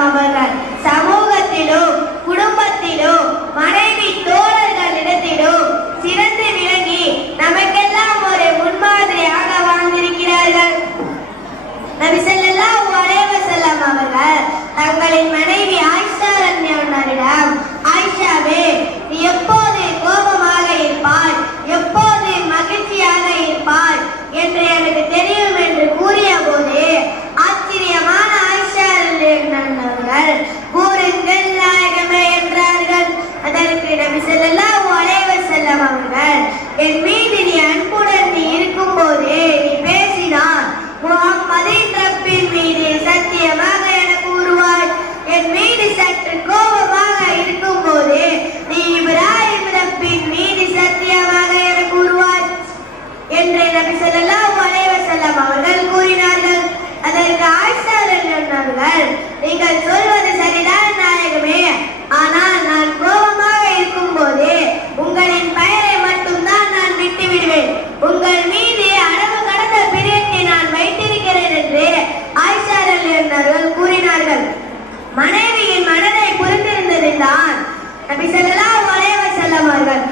வஸல்லம் அவர்கள் சமூகத்திலும் குடும்பத்திலும் மனைவி தோழர்களிடத்திலும் சிறந்து விளங்கி நமக்கெல்லாம் ஒரு முன்மாதிரியாக வாழ்ந்திருக்கிறார்கள். நபி ஸல்லல்லாஹு அலைஹி வஸல்லம் அவர்கள் தங்களின் மனைவி ஆயிஷா ரலியல்லாஹு ஆயிஷாவே, நீ எப்போது கோபமாக இருப்பாய், எப்போது மகிழ்ச்சியாக இருப்பாய் என்று எனக்கு தெரியும் என்று கூறிய போது ஆச்சரியமான ஆயிஷா ரலியல்லாஹு அவர்கள் கூறுங்கள் நாயகமே என்றார்கள். அதற்கு நபி ஸல்லல்லாஹு அலைஹி வஸல்லம் அவர்கள், என் மீது நீ அன்புடன் நீ இருக்கும் போது நீ பேசினார் முஹம்மதின் ரப்பின் மீது சத்தியமாக என கூறுவாய், என் மீது சற்று கோபமாக இருக்கும் போது நீ இப்ராஹிம் ரப்பின் மீது சத்தியமாக என கூறுவாய் என்று நபி ஸல்லல்லாஹு அலைஹி வஸல்லம் அவர்கள் கூறினார்கள். அதற்கு ஆயிஷா ரலியல்லாஹு அவர்கள், நீங்கள் சொல்வது சரிதான் நாயகமே, ஆனால் நான் கோபமாக இருக்கும் போது உங்களின் பெயரை மட்டும்தான் நான் விட்டு விடுவேன், உங்கள் மீது அளவு கடந்த பிரியத்தை நான் வைத்திருக்கிறேன் என்று ஆயிஷா ரலியல்லாஹு அவர்கள் கூறினார்கள். மனைவியின் மனதை புரிந்திருந்ததுதான் நபி ஸல்லல்லாஹு அலைஹி வஸல்லம் அவர்கள்